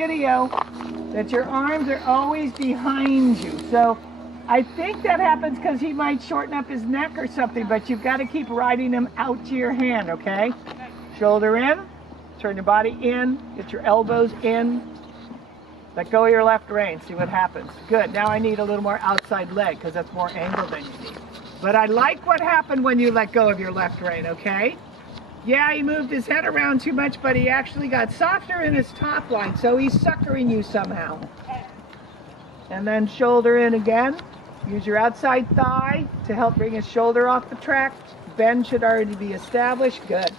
video that your arms are always behind you. So I think that happens because he might shorten up his neck or something, but you've got to keep riding him out to your hand, okay? Shoulder in, turn your body in, get your elbows in. Let go of your left rein, see what happens. Good, now I need a little more outside leg because that's more angle than you need. But I like what happened when you let go of your left rein, okay? Yeah, he moved his head around too much, but he actually got softer in his top line, so he's suckering you somehow. And then shoulder in again. Use your outside thigh to help bring his shoulder off the track. Bend should already be established. Good.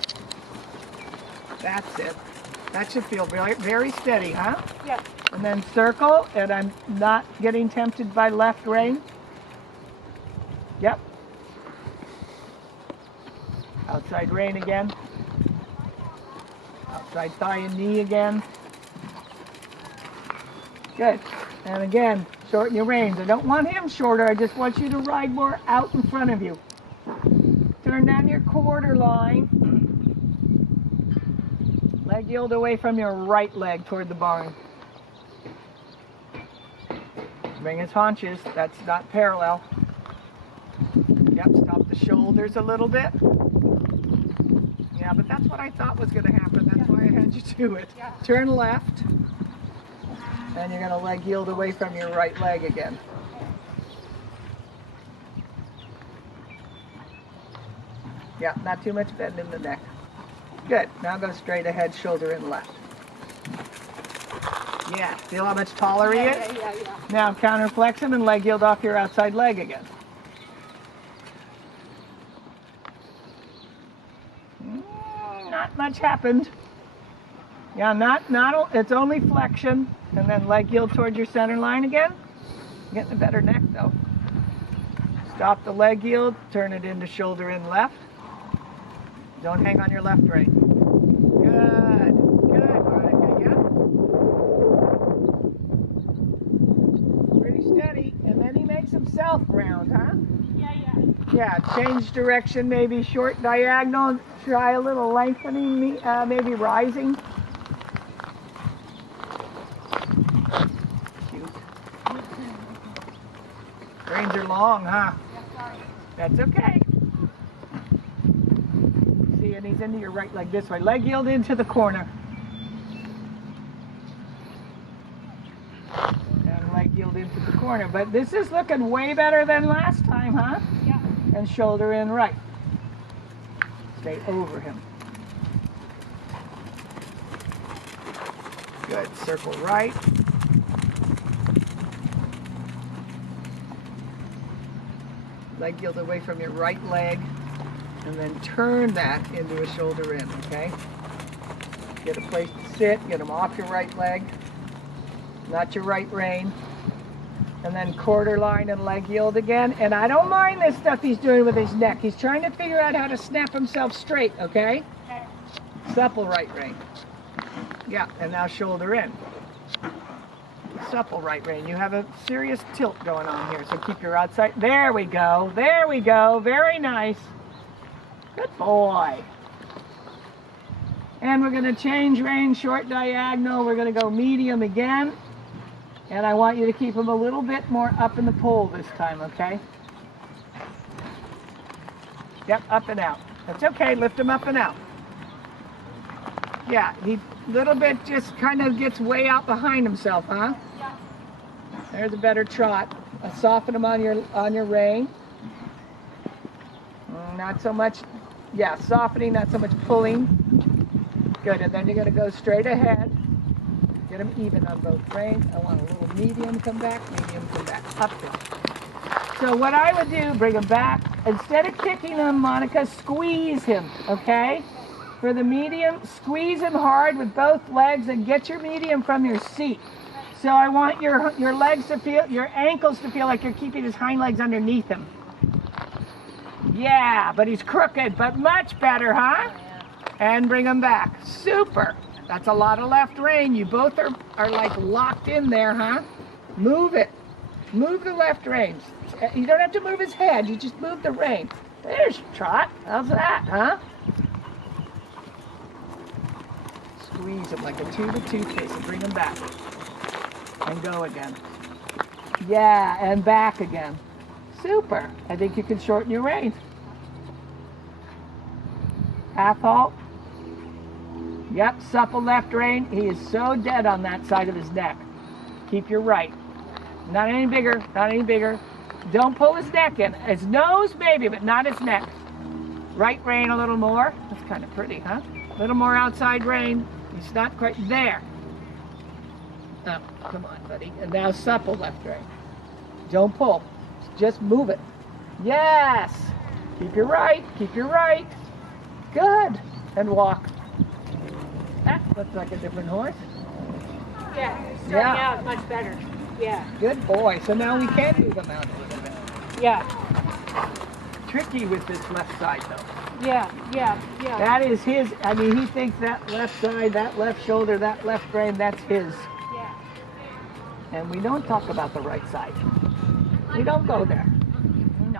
That's it. That should feel very, very steady, huh? Yes. And then circle, and I'm not getting tempted by left rein. Yep. Outside rein again. Outside thigh and knee again. Good. And again, shorten your reins. I don't want him shorter. I just want you to ride more out in front of you. Turn down your quarter line. Leg yield away from your right leg toward the barn. Bring his haunches. That's not parallel. Yep, stop the shoulders a little bit. Yeah, but that's what I thought was going to happen. That's why I had you do it. Yeah. Turn left. And you're going to leg yield away from your right leg again. Yeah, not too much bend in the neck. Good. Now go straight ahead, shoulder in left. Yeah, feel how much taller he is? Yeah. Now counter flex him and leg yield off your outside leg again. Not much happened. Yeah, it's only flexion. And then leg yield towards your center line again. Getting a better neck though. Stop the leg yield, turn it into shoulder in left. Don't hang on your left rein. Good, Monica, yeah. Pretty steady, and then he makes himself round, huh? Yeah, change direction, maybe short diagonal, try a little lengthening, maybe rising. Reins are long, huh? That's okay. See, and he's into your right leg this way. Leg yield into the corner. And leg yield into the corner. But this is looking way better than last time, huh? Yeah. And shoulder in right. Stay over him. Good. Circle right. Leg yield away from your right leg, and then turn that into a shoulder in, okay? Get a place to sit, get him off your right leg, not your right rein, and then quarter line and leg yield again. And I don't mind this stuff he's doing with his neck. He's trying to figure out how to snap himself straight, okay? Supple right rein. Yeah, and now shoulder in. Supple right rein. You have a serious tilt going on here, so keep your outside. There we go. There we go. Very nice. Good boy. And we're going to change rein, short diagonal. We're going to go medium again. And I want you to keep him a little bit more up in the pole this time, okay? Yep, up and out. That's okay. Lift him up and out. Yeah, he little bit just kind of gets way out behind himself, huh? Yeah. There's a better trot. Soften him on your rein. Not so much, yeah, softening, not so much pulling. Good, and then you're going to go straight ahead. Get them even on both reins. I want a little medium come back, up there. So what I would do, bring him back. Instead of kicking him, Monica, squeeze him, okay? For the medium, squeeze him hard with both legs and get your medium from your seat. So I want your legs to feel, your ankles to feel like you're keeping his hind legs underneath him. Yeah, but he's crooked, but much better, huh? And bring him back. Super. That's a lot of left rein. You both are like locked in there, huh? Move it. Move the left reins. You don't have to move his head. You just move the rein. There's your trot. How's that, huh? squeeze him like a tube of toothpaste and bring him back. And go again. Yeah, and back again. Super. I think you can shorten your rein. Half halt. Yep, supple left rein. He is so dead on that side of his neck. Keep your right. Not any bigger, not any bigger. Don't pull his neck in. His nose maybe, but not his neck. Right rein a little more. That's kind of pretty, huh? A little more outside rein. He's not quite there. Oh, come on, buddy. And now supple left rein. Don't pull. Just move it. Yes. Keep your right. Keep your right. Good. And walk. That looks like a different horse. Yeah, starting out much better. Yeah. Good boy. So now we can move him out a little bit. Yeah. Tricky with this left side, though. Yeah. That is his. I mean, he thinks that left side, that left shoulder, that left brain, that's his. Yeah. And we don't talk about the right side. We don't go there. No.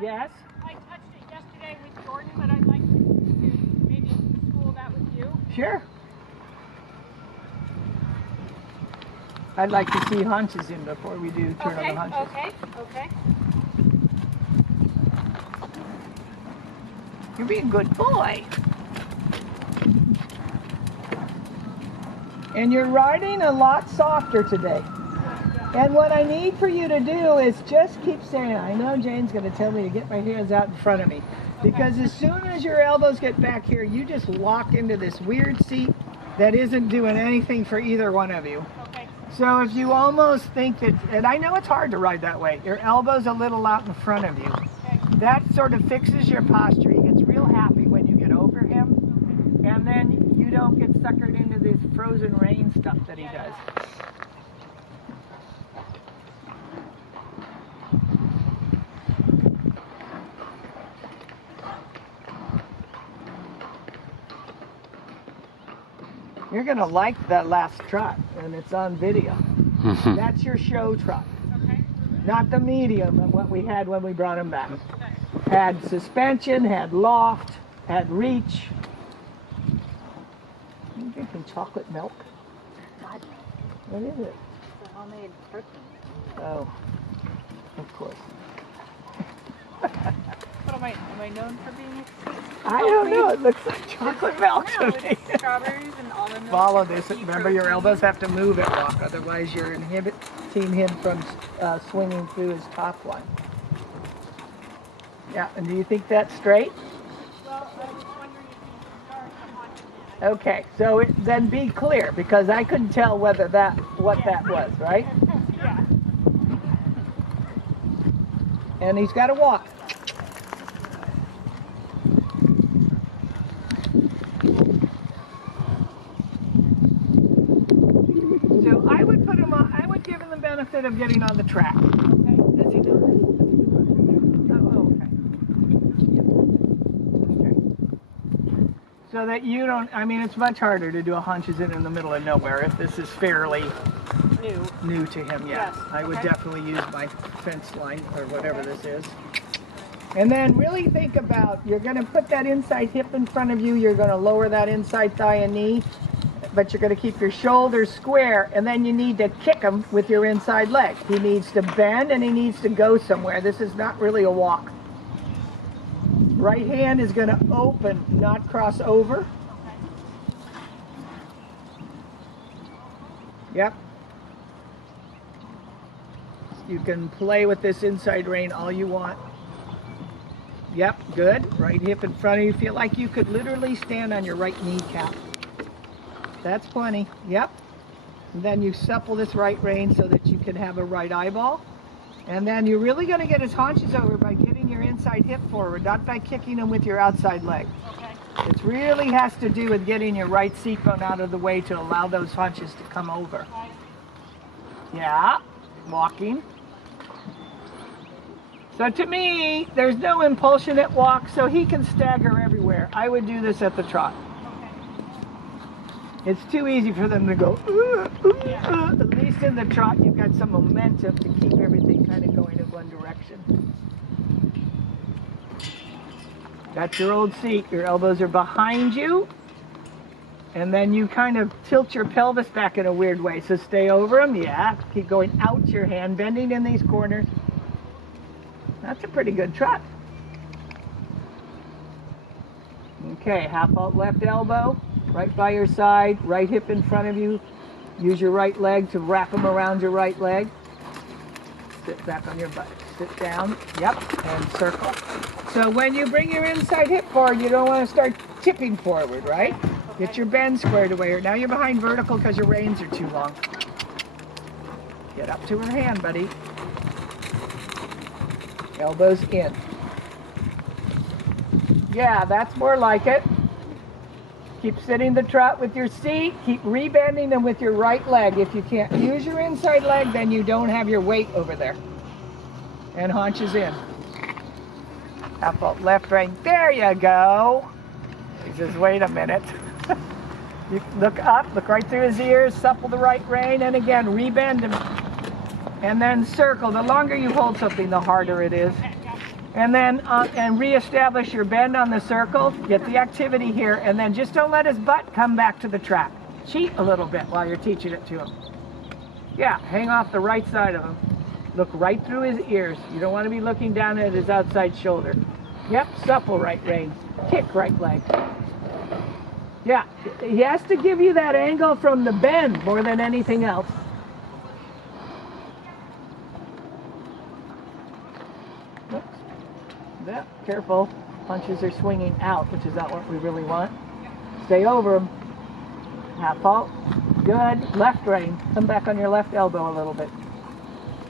Yes? I touched it yesterday with Jordan, but I'd like to maybe school that with you. Sure. I'd like to see haunches in before we do turn on the haunches. Okay. You're being a good boy. And you're riding a lot softer today. And what I need for you to do is just keep saying, I know Jane's going to tell me to get my hands out in front of me. Because as soon as your elbows get back here, you just lock into this weird seat that isn't doing anything for either one of you. Okay. So if you almost think that, and I know it's hard to ride that way, your elbow's a little out in front of you. Okay. That sort of fixes your posture. He gets real happy when you get over him. And then you don't get suckered into this frozen rain stuff that he does. You're going to like that last trot, and it's on video. That's your show trot. Okay. Not the medium of what we had when we brought him back. Okay. Had suspension, had loft, had reach. Are you drinking chocolate milk? God, What is it? it's a homemade turkey. Oh, of course. What am I known for being? I don't know. It looks like chocolate milk No, to me. it's strawberries and almond milk. Follow this. Pea Remember, your protein. elbows have to move at walk, otherwise you're inhibiting him from swinging through his top line. Yeah, and do you think that's straight? Well, I was wondering if you could start the haunches. Okay, so then be clear, because I couldn't tell whether what that was, right? Yeah. And he's got to walk. So I would put him on. I would give him the benefit of getting on the track. Okay. Does he do this? Oh, okay. Okay. So that you don't. I mean, it's much harder to do a haunches in the middle of nowhere if this is fairly new to him. Yeah, Yes, I would okay. definitely use my fence line or whatever this is. And then really think about, you're going to put that inside hip in front of you, you're going to lower that inside thigh and knee, but you're going to keep your shoulders square, and then you need to kick him with your inside leg. He needs to bend and he needs to go somewhere. This is not really a walk. Right hand is going to open, not cross over. Yep. You can play with this inside rein all you want. Yep, good. Right hip in front of you. Feel like you could literally stand on your right kneecap. That's plenty. Yep. And then you supple this right rein so that you can have a right eyeball. And then you're really going to get his haunches over by getting your inside hip forward, not by kicking him with your outside leg. Okay. It really has to do with getting your right seat bone out of the way to allow those haunches to come over. Yeah, walking. So to me, there's no impulsion at walk, so he can stagger everywhere. I would do this at the trot. It's too easy for them to go, At least in the trot, you've got some momentum to keep everything kind of going in one direction. That's your old seat. Your elbows are behind you. And then you kind of tilt your pelvis back in a weird way. So stay over them. Yeah. Keep going out your hand, bending in these corners. That's a pretty good trot. Okay, half out left elbow, right by your side, right hip in front of you. Use your right leg to wrap them around your right leg. Sit back on your butt. Sit down. Yep. And circle. So when you bring your inside hip forward, you don't want to start tipping forward, right? Get your bend squared away. Now you're behind vertical because your reins are too long. Get up to her hand, buddy. Elbows in. Yeah, that's more like it. Keep sitting the trot with your seat. Keep rebending them with your right leg. If you can't use your inside leg, then you don't have your weight over there. And haunches in. Half out left rein. There you go. He says, wait a minute. You look up, look right through his ears, supple the right rein, and again, rebend him. And then circle. The longer you hold something, the harder it is. And then and reestablish your bend on the circle. Get the activity here, and then just don't let his butt come back to the track. Cheat a little bit while you're teaching it to him. Yeah, hang off the right side of him. Look right through his ears. You don't want to be looking down at his outside shoulder. Yep, supple right rein. Kick right leg. Yeah, he has to give you that angle from the bend more than anything else. Oops. Yeah, careful. Punches are swinging out, which is not what we really want. Stay over him. Half fault. Good. Left rein. Come back on your left elbow a little bit.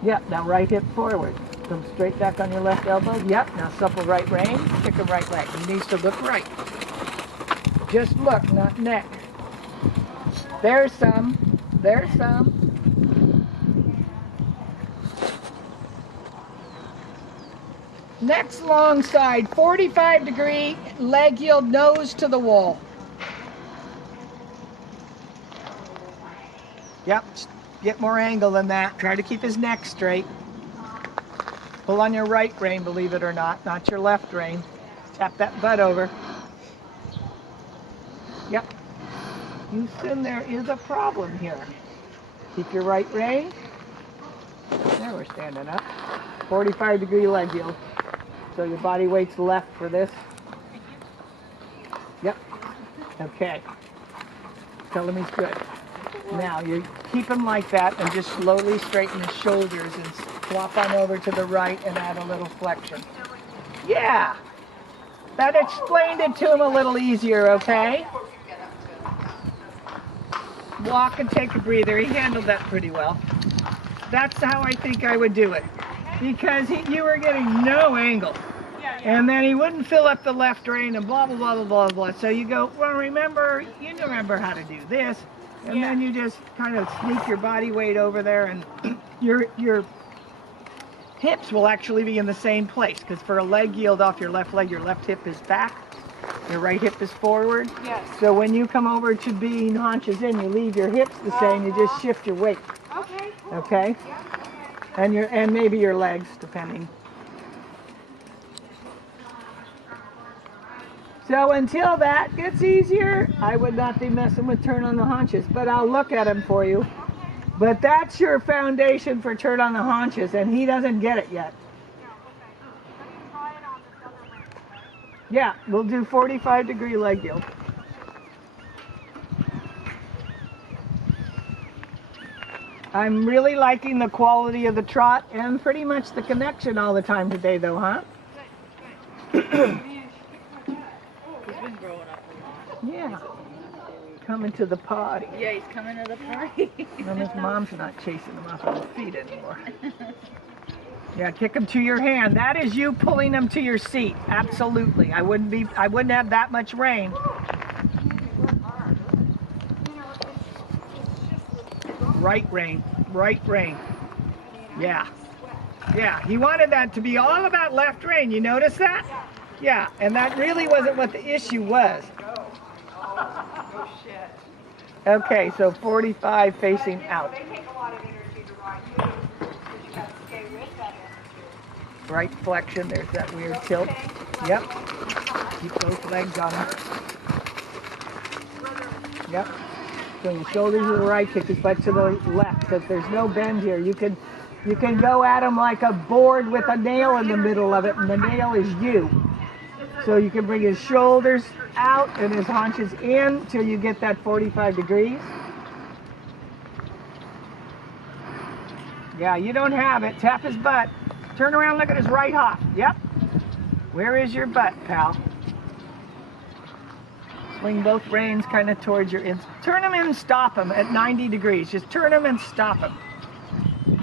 Yep, now right hip forward. Come straight back on your left elbow. Yep, now supple right rein. Kick him right leg. He needs to look right. Just look, not neck. There's some. There's some. Next long side, 45-degree leg yield, nose to the wall. Yep, get more angle than that. Try to keep his neck straight. Pull on your right rein, believe it or not your left rein. Tap that butt over. Yep. Houston, there is a problem here. Keep your right rein. There, we're standing up. 45-degree leg yield. So your body weight's left for this. Yep. Okay. Tell him he's good. Now, you keep him like that and just slowly straighten his shoulders and swap on over to the right and add a little flexion. Yeah. That explained it to him a little easier, okay? Walk and take a breather. He handled that pretty well. That's how I think I would do it. Because you were getting no angle. And then he wouldn't fill up the left rein and blah, blah, blah, blah, blah, blah. So you go, well, remember, you remember how to do this. And then you just kind of sneak your body weight over there, and your hips will actually be in the same place. Because for a leg yield off your left leg, your left hip is back. Your right hip is forward. Yes. So when you come over to being haunches in, you leave your hips the same. You just shift your weight. Okay. Okay? And maybe your legs, depending. So until that gets easier, I would not be messing with turn on the haunches, but I'll look at them for you. But that's your foundation for turn on the haunches, and he doesn't get it yet. Yeah, we'll do 45-degree leg yield. I'm really liking the quality of the trot and pretty much the connection all the time today, though, huh? Yeah. Coming to the party. Yeah, he's coming to the party. And his mom's not chasing him off of his feet anymore. Yeah, kick him to your hand. That is you pulling him to your seat. Absolutely. I wouldn't have that much rein. Right rein. Right rein. Yeah. Yeah. He wanted that to be all about left rein. You notice that? Yeah. And that really wasn't what the issue was. Okay, so 45 facing out. They take a lot of energy to ride too. So you gotta stay with that energy. Right flexion, there's that weird tilt. Yep. Keep both legs on them. Yep. Swing your shoulders to the right, kick his butt to the left, because there's no bend here. You can go at him like a board with a nail in the middle of it, and the nail is you. So you can bring his shoulders out and his haunches in till you get that 45 degrees. Yeah, you don't have it. Tap his butt. Turn around, look at his right hop. Yep. Where is your butt, pal? Swing both reins kind of towards your ends. Turn them in and stop them at 90 degrees. Just turn them and stop them.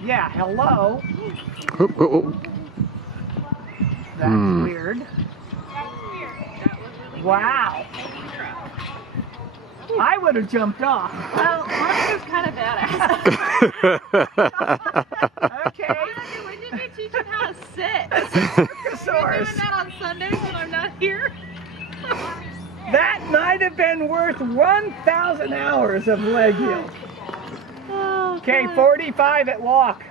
Yeah, hello. That's weird. Wow. I would have jumped off. Well, Monica's kind of badass. Okay. When did you teach him how to sit? Circosaurus. Doing that on Sundays when I'm not here? That might have been worth 1,000 hours of leg heels. Okay, 45 at walk.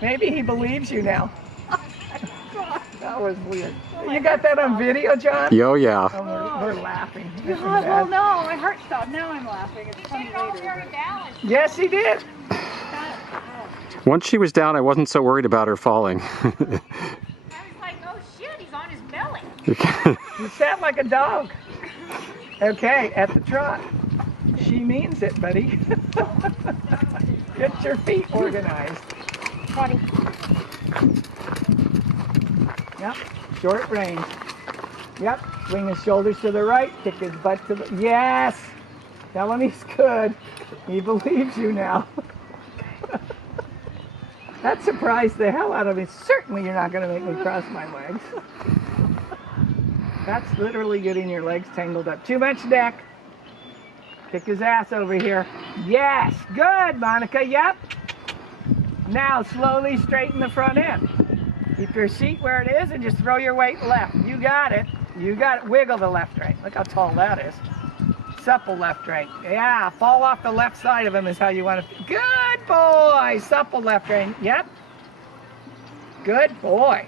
Maybe he believes you now. That was weird. You got that on video, John? Yo, yeah. Oh, we're laughing. This is Well, bad. no, my heart stopped. Now I'm laughing. It's funny later. Yes, he did. Once she was down, I wasn't so worried about her falling. I was like, oh shit, he's on his belly. You sat like a dog. Okay, at the trot. She means it, buddy. Get your feet organized. Trotty. Yep, short range. Yep, swing his shoulders to the right, kick his butt to the... Yes! Tell him he's good. He believes you now. That surprised the hell out of me. Certainly you're not going to make me cross my legs. That's literally getting your legs tangled up. Too much neck. Kick his ass over here. Yes, good, Monica, yep. Now slowly straighten the front end. Keep your seat where it is and just throw your weight left. You got it. You got it. Wiggle the left rein. Look how tall that is. Supple left rein. Yeah, fall off the left side of him is how you want to. Good boy. Supple left rein. Yep. Good boy.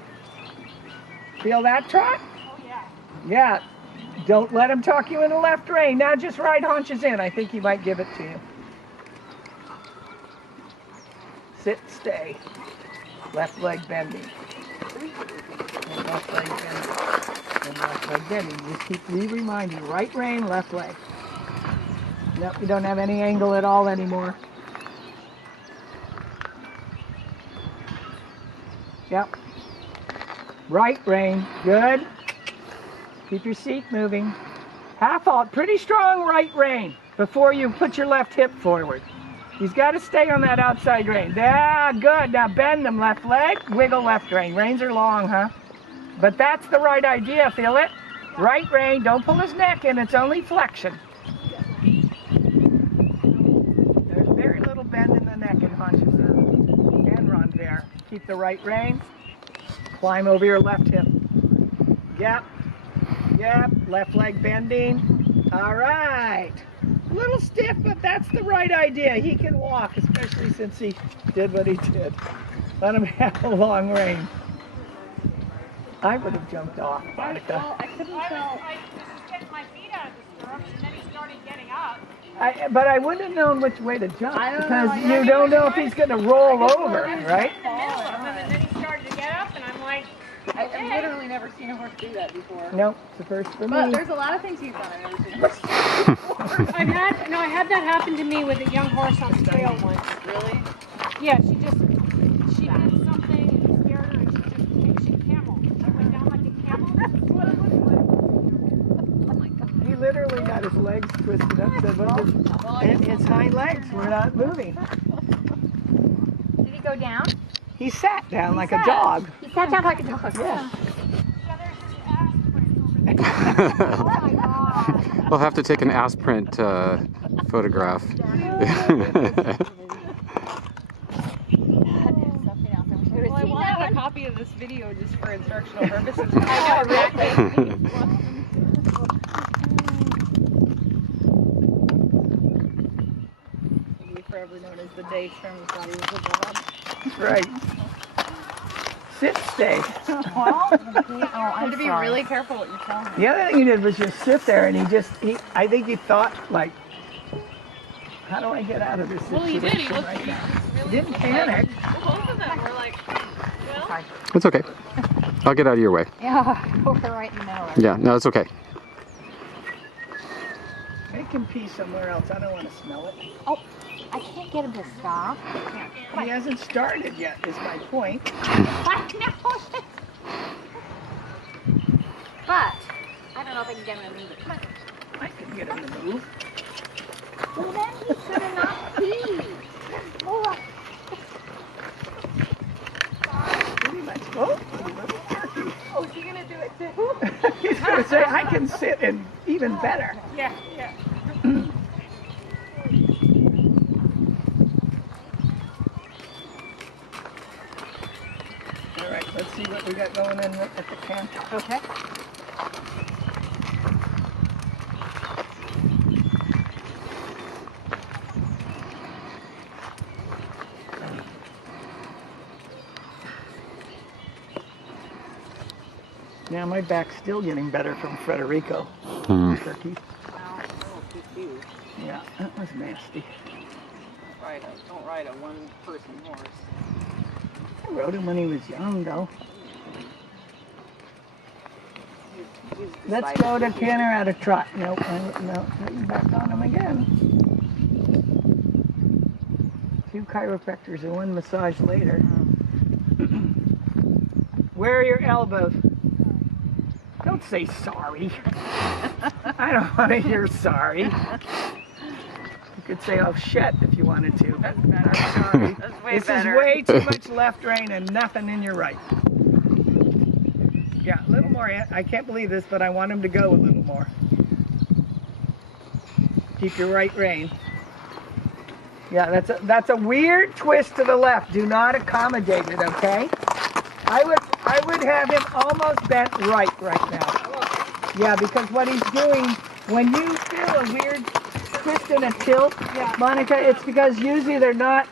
Feel that, Trot? Oh, yeah. Yeah. Don't let him talk you in the left rein. Now just right haunches in. I think he might give it to you. Sit, stay. Left leg bending. And left leg bending. And left leg bending. Just keep reminding. Right rein, left leg. Nope, you don't have any angle at all anymore. Yep. Right rein. Good. Keep your seat moving. Half halt. Pretty strong right rein before you put your left hip forward. He's got to stay on that outside rein. Yeah, good. Now bend them left leg, wiggle left rein. Reins are long, huh? But that's the right idea, feel it? Right rein, don't pull his neck in, it's only flexion. There's very little bend in the neck and haunches and run there. Keep the right rein. Climb over your left hip. Yep. Yep. Left leg bending. All right. A little stiff, but that's the right idea. He can walk, especially since he did what he did. Let him have a long rein. I would have jumped off, Monica. Well, I couldn't tell. I was getting my feet out of the stirrups, and then he started getting up. But I wouldn't have known which way to jump I don't because know. you don't know if he's going to roll over, In right? the middle of him, and then he started to get up, and I'm like, I've literally never seen a horse do that before. Nope, it's the first for But me. there's a lot of things he's done I've never seen a horse do. I had that happen to me with a young horse on the trail once. Really? Yeah, she did something and scared her, and she camel. She went down like a camel. That's what it looked like. Oh my god. He literally got his legs twisted up so his hind legs were not moving. Did he go down? He sat down like a dog. He sat down like a dog. Yeah. Yeah, there's this ass print over there. Oh my god. We'll have to take an ass print photograph. Well, I want to have a copy of this video just for instructional purposes. forever known as the day Sherman thought he was a job. That's right. Sit, stay. Well, Oh, I have to be really careful what you tell me. The other thing he did was just sit there, and I think he thought, like, how do I get out of this Well, he situation did. He looked, right now? really Didn't looked panic. Like, well, both of them were like, well, It's okay. I'll get out of your way. Yeah, we're right in the middle. Yeah, no, it's okay. Make him pee somewhere else. I don't want to smell it. Oh, I can't get him to stop. He hasn't started yet, is my point. I know. But I don't know if I can get him to move it. Come on. I can get him to move. Well, then he should have not peed. Oh, Pretty much. Oh, a little turkey. oh, is he gonna do it too? He's going to say, I can sit and even better. Yeah, yeah. All right, let's see what we got going in at the camp. okay. Now my back's still getting better from Federico. Hmm. Turkey. Wow, a little too soon. Yeah, that was nasty. Don't ride a one-person horse. I rode him when he was young, though. Let's go to canter at a trot. No, putting back on him again. 2 chiropractors and 1 massage later. Where are your elbows? Don't say sorry. I don't want to hear sorry. You could say, oh shit, if you wanted to. That's better. I'm sorry. That's way This better. is way too much left rein and nothing in your right. Yeah, a little more. I can't believe this, but I want him to go a little more. Keep your right rein. Yeah, that's a weird twist to the left. Do not accommodate it, okay? I would have him almost bent right now. Yeah, because what he's doing, when you feel a weird twist and a tilt, Monica, it's because usually they're not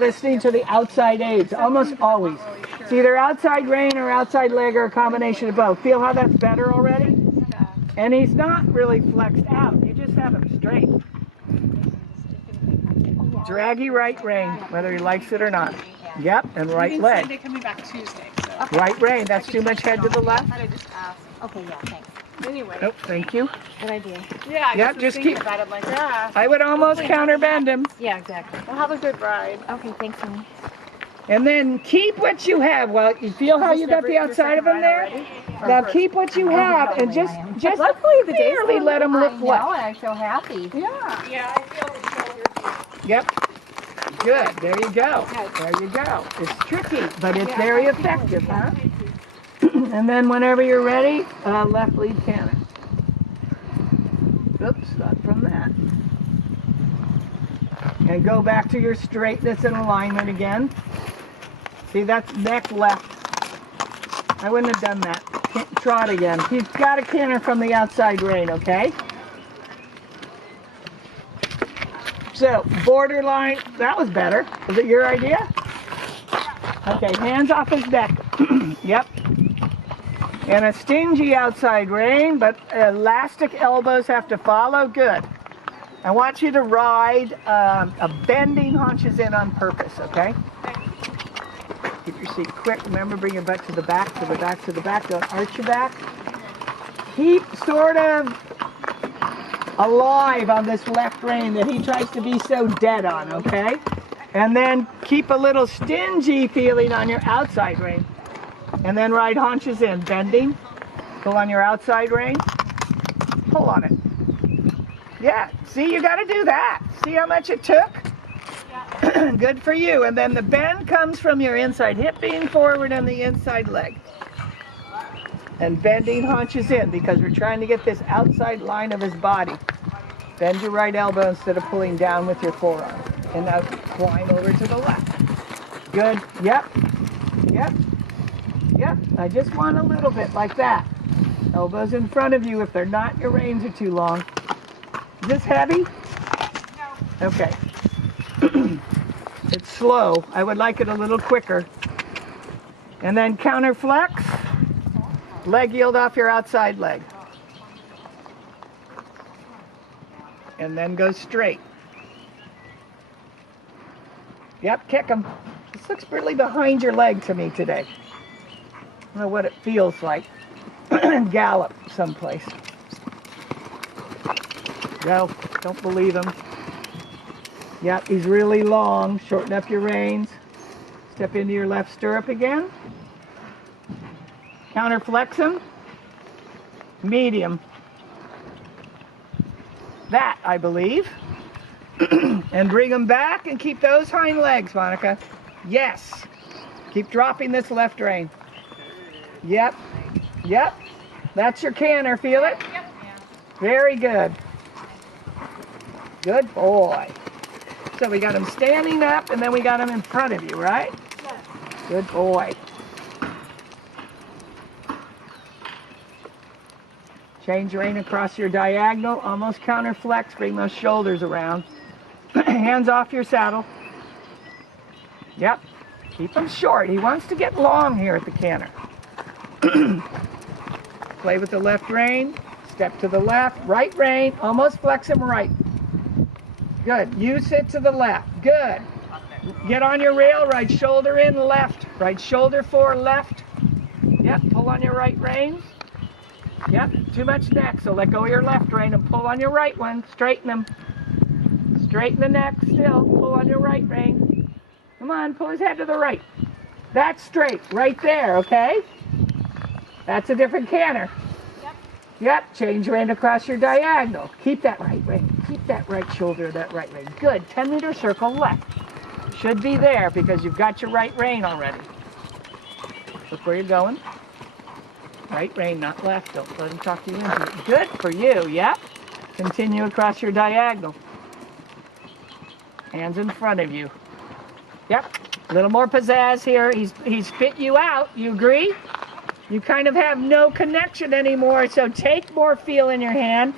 listening to the outside aids, almost always. It's either outside rein or outside leg or a combination of both. Feel how that's better already? And he's not really flexed out. You just have him straight. Draggy right rein, whether he likes it or not. Yep, and right leg. Sunday coming back Tuesday, so. Right rein, that's too much head to the left. I just asked. Okay, yeah, thanks. Anyway. Oh, thank you. Good idea. Yeah, I Yeah, was just thinking keep- about it. I'm like, yeah. I would almost counterbend him. Yeah, exactly. We'll have a good ride. Okay, thanks, honey. And then keep what you have. Well, you feel how you got the outside of him there? Now keep what you have and just Luckily, the day's barely let him lift I know, left. and I feel happy. Yeah, I feel the shoulder. Yep. Good. There you go. There you go. It's tricky, but it's very effective, huh? And then whenever you're ready, left lead canter. Oops, not from that. And go back to your straightness and alignment again. See, that's neck left. I wouldn't have done that. Trot again. He's got a canter from the outside rein, okay? So, borderline, that was better. Was it your idea? Okay, hands off his neck. Yep. And a stingy outside rein, but elastic elbows have to follow. Good. I want you to ride a bending haunches in on purpose, okay? Keep your seat quick. Remember, bring your butt to the back, to the back, to the back. Don't arch your back. Keep sort of alive on this left rein that he tries to be so dead on, okay? And then keep a little stingy feeling on your outside rein. And then ride haunches in, bending. Pull on your outside rein. Pull on it. Yeah, see, you got to do that. See how much it took? Good for you. And then the bend comes from your inside hip being forward and the inside leg. And bending haunches in because we're trying to get this outside line of his body. Bend your right elbow instead of pulling down with your forearm. And now climb over to the left. Good. Yep. Yep. Yep. I just want a little bit like that. Elbows in front of you. If they're not, your reins are too long. Is this heavy? No. Okay. slow. I would like it a little quicker. And then counter flex. Leg yield off your outside leg. And then go straight. Yep, kick them. This looks really behind your leg to me today. I don't know what it feels like. Gallop someplace. No, don't believe him. Yep, he's really long. Shorten up your reins. Step into your left stirrup again. Counter flex him. Medium. That, I believe. And bring them back and keep those hind legs, Monica. Yes. Keep dropping this left rein. Yep. Yep. That's your canter. Feel it? Yep. Very good. Good boy. So we got him standing up and then we got him in front of you, right? Good boy. Change rein across your diagonal, almost counter flex, bring those shoulders around. Hands off your saddle. Yep, keep them short. He wants to get long here at the canter. Play with the left rein, step to the left, right rein, almost flex him right. Good, you sit to the left, good. Get on your rail, right shoulder in, left, right shoulder forward, left. Yep, pull on your right rein. Yep, too much neck, so let go of your left rein and pull on your right one. Straighten them. Straighten the neck still. Pull on your right rein. Come on, pull his head to the right. That's straight, right there, okay? That's a different canter. Yep, change rein across your diagonal. Keep that right rein. Keep that right shoulder, that right rein. Good, 10-meter circle left. Should be there because you've got your right rein already. Look where you're going. Right rein, not left. Don't let him talk you into it. Good for you, yep. Continue across your diagonal. Hands in front of you. Yep, a little more pizzazz here. He's fit you out, you agree? You kind of have no connection anymore, so take more feel in your hand.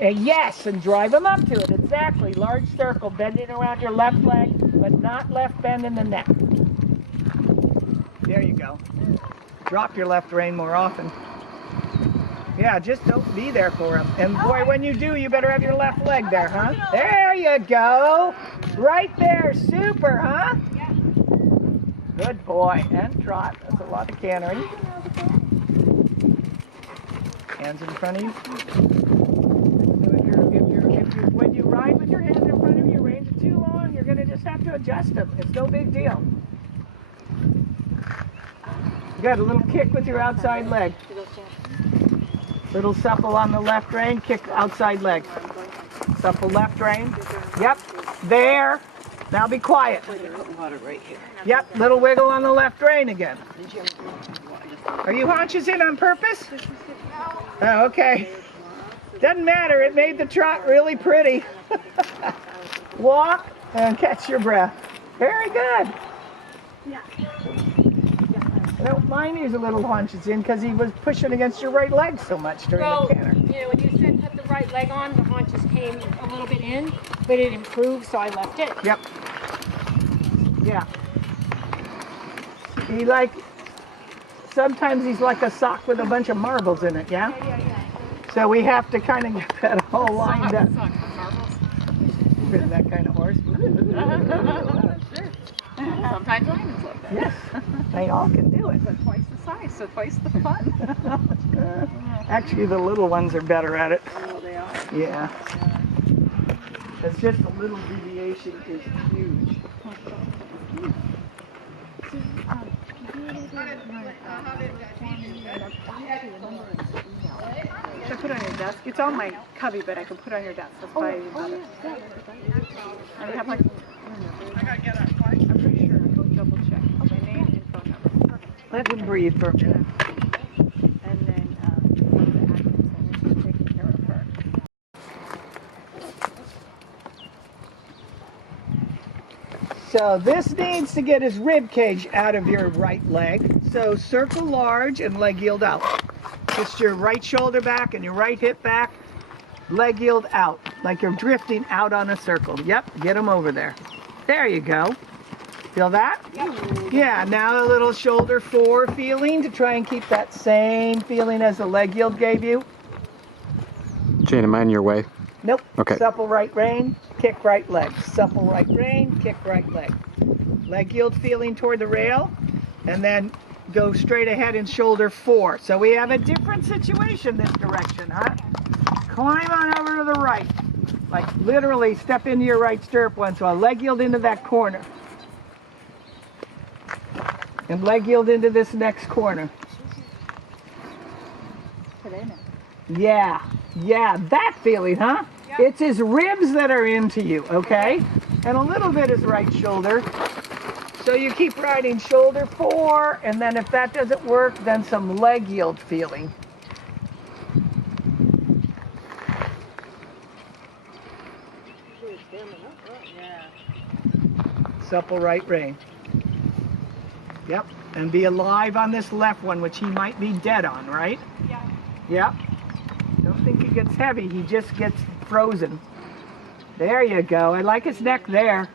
Yes, and drive him up to it, exactly. Large circle, bending around your left leg, but not left bend in the neck. There you go. Drop your left rein more often. Yeah, just don't be there for him. And boy, when you do, you better have your left leg there, huh? There you go. Right there, super, huh? Good boy. And trot. That's a lot of cantering. Hands in front of you. When you ride with your hands in front of you, reins are too long, you're going to just have to adjust them. It's no big deal. Good, a little kick with your outside leg. Little supple on the left rein, kick outside leg. Supple left rein. Yep, there. Now be quiet. Yep, little wiggle on the left rein again. Are you haunches in on purpose? Oh, okay. Doesn't matter, it made the trot really pretty. Walk and catch your breath. Very good. I don't mind he's a little haunches in because he was pushing against your right leg so much during the canter. You know, when you said put the right leg on, the haunches came a little bit in, but it improved, so I left it. Yep. Yeah. Sometimes he's like a sock with a bunch of marbles in it, yeah? Yeah. So we have to kind of get that all lined up. Sock with marbles. Ridden that kind of horse. Sometimes I'm like that. Yes, they all can do it. But twice the size, so twice the fun. Actually, the little ones are better at it. Oh, they are. Yeah. It's just a little deviation is huge. Should I put it on your desk? It's on my cubby, but I can put it on your desk. That's why I have it. And I have like, I'm pretty sure. I'll double check. My name and phone number. Perfect. Let him breathe for a minute. And then the actress taking care of her. So this needs to get his rib cage out of your right leg. So circle large and leg yield out. Just your right shoulder back and your right hip back. Leg yield out, like you're drifting out on a circle. Yep, get him over there. There you go. Feel that? Yeah, now a little shoulder 4 feeling to try and keep that same feeling as the leg yield gave you. Jane, am I in your way? Nope. Okay. Supple right rein, kick right leg. Supple right rein, kick right leg. Leg yield feeling toward the rail, and then go straight ahead in shoulder 4. So we have a different situation this direction, huh? Climb on over to the right. Like literally step into your right stirrup one, so a leg yield into that corner. And leg yield into this next corner. Yeah, that feeling, huh? Yep. It's his ribs that are into you, okay? And a little bit his right shoulder. So you keep riding shoulder 4, and then if that doesn't work, then some leg yield feeling. Supple right rein. Yep, and be alive on this left one, which he might be dead on, right? Yeah. Yep. Don't think he gets heavy, he just gets frozen. There you go. I like his neck there.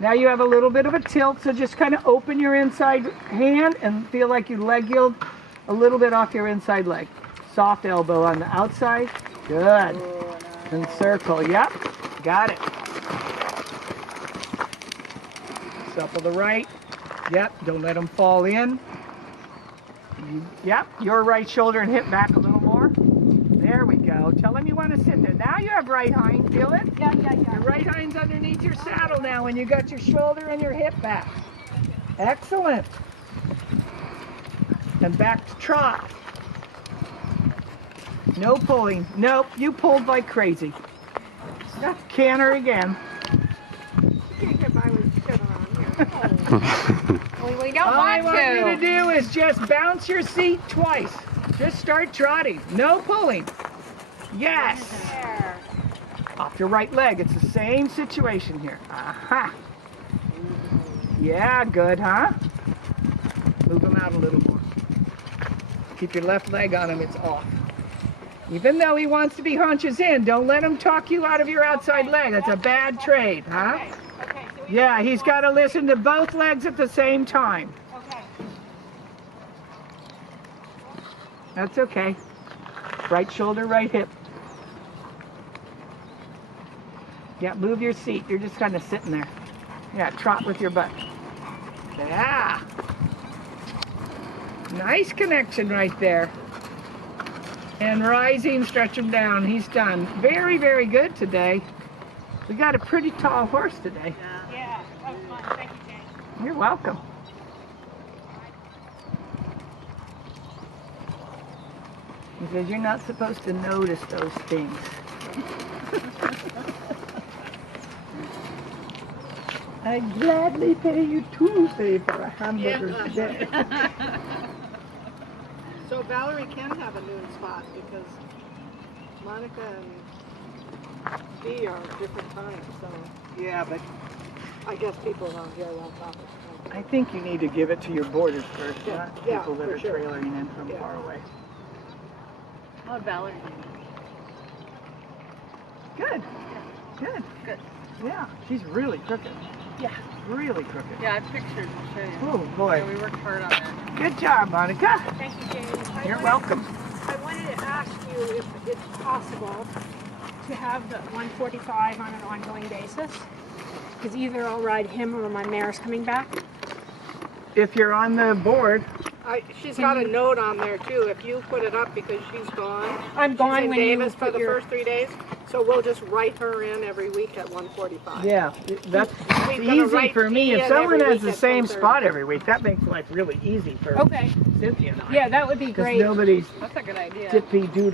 Now you have a little bit of a tilt, so just kind of open your inside hand and feel like you leg yield a little bit off your inside leg. Soft elbow on the outside. Good. And circle. Yep. Got it. Supple the right. Yep. Don't let them fall in. Yep. Your right shoulder and hip back a little more. There we go. Tell him you want to sit there. Now you have right hind. Feel it? Yeah. Your right hind's underneath your saddle now, and you got your shoulder and your hip back. Excellent. And back to trot. No pulling. Nope, you pulled like crazy. Canter again. Can't get by with shit around here. We don't All I want want you to to. do is just bounce your seat twice. Just start trotting. No pulling. Yes. There. Off your right leg. It's the same situation here. Aha. Yeah, good, huh? Move him out a little more. Keep your left leg on him. It's off. Even though he wants to be haunches in, don't let him talk you out of your outside leg. That's a bad trade, huh? Okay. So we Yeah, he's got to listen to both legs at the same time. Okay. That's okay. Right shoulder, right hip. Yeah, move your seat. You're just kind of sitting there. Yeah, trot with your butt. Yeah. Nice connection right there. And rising, stretch him down. He's done. Very, very good today. We got a pretty tall horse today. Yeah. That was fun. Thank you, Jane. You're welcome. Because you're not supposed to notice those things. I'd gladly pay you Tuesday for a hamburger today. So Valerie can have a noon spot because Monica and Dee are different times, so Yeah, but I guess people around here won't talk. I think you need to give it to your boarders first, Yeah, not yeah, people that for are sure. trailering in from Yeah. far away. Oh, Valerie. Good. Good. Good. Yeah, she's really crooked. Yeah. Really crooked. Yeah, I pictured. I'll show you. Oh boy. Yeah, we worked hard on that. Good job, Monica. Thank you, Jane. You're welcome. I wanted to ask you if it's possible to have the 145 on an ongoing basis. Because either I'll ride him or my mare's coming back. If you're on the board, She's got a note on there too. If you put it up because she's gone. I'm She's gone in when you Davis for put the your... first 3 days. So we'll just write her in every week at 145. yeah, that's We're gonna easy write for me. Tia If someone every has the week at same 1:30. spot every week, that makes life really easy for Okay. Cynthia and I. Yeah, that would be Because great. nobody's That's a good idea. dippy doodle.